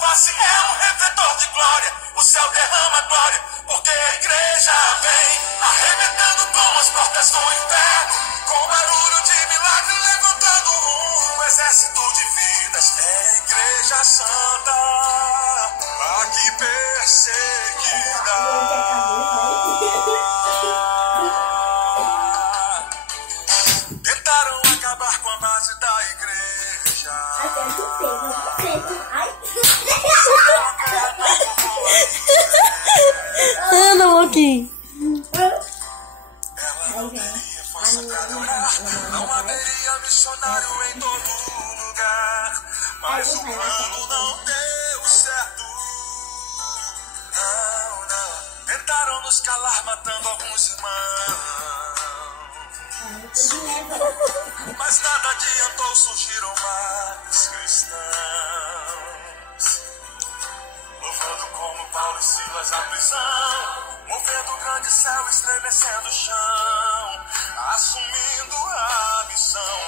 face é um redentor de glória. O céu derrama glória, porque a igreja vem arrebentando com as portas do inferno, com barulho de milagre levantando um exército de vidas. É a igreja santa, aqui perseguida. Tentaram acabar com a base da igreja. Anda, Moquinho. Ela não teria força pra adorar, não haveria missionário em todo lugar. Mas o plano não deu certo. Não, não. Tentaram nos calar, matando alguns irmãos. Mas nada adiantou, surgiram mais cristãos, louvando como Paulo e Silas na prisão, movendo o grande céu, estremecendo o chão, assumindo a missão.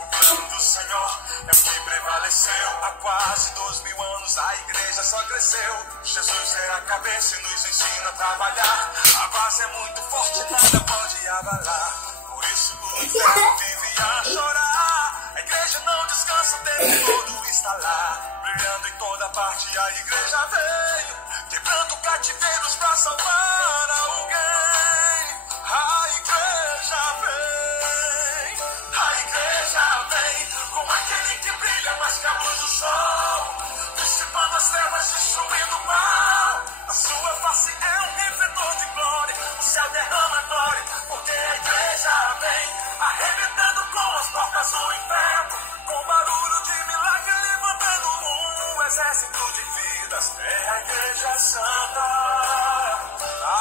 O plano do Senhor é o que prevaleceu. Há quase 2000 anos a igreja só cresceu. Jesus é a cabeça e nos ensina a trabalhar. A base é muito forte, nada pode abalar. Por isso o inferno vive a chorar. A igreja não descansa, o tempo todo está lá, brilhando em toda parte. A igreja veio, quebrando cativeiros pra salvar alguém. A igreja vem, a igreja vem, com aquele que brilha mais que a luz do sol, dissipando as trevas, destruindo o mal. A sua face é um redentor de glória. O céu derrama glória, porque a igreja vem arrebentando com as portas do inferno, com barulho de milagre levantando um exército de vidas. É a igreja santa.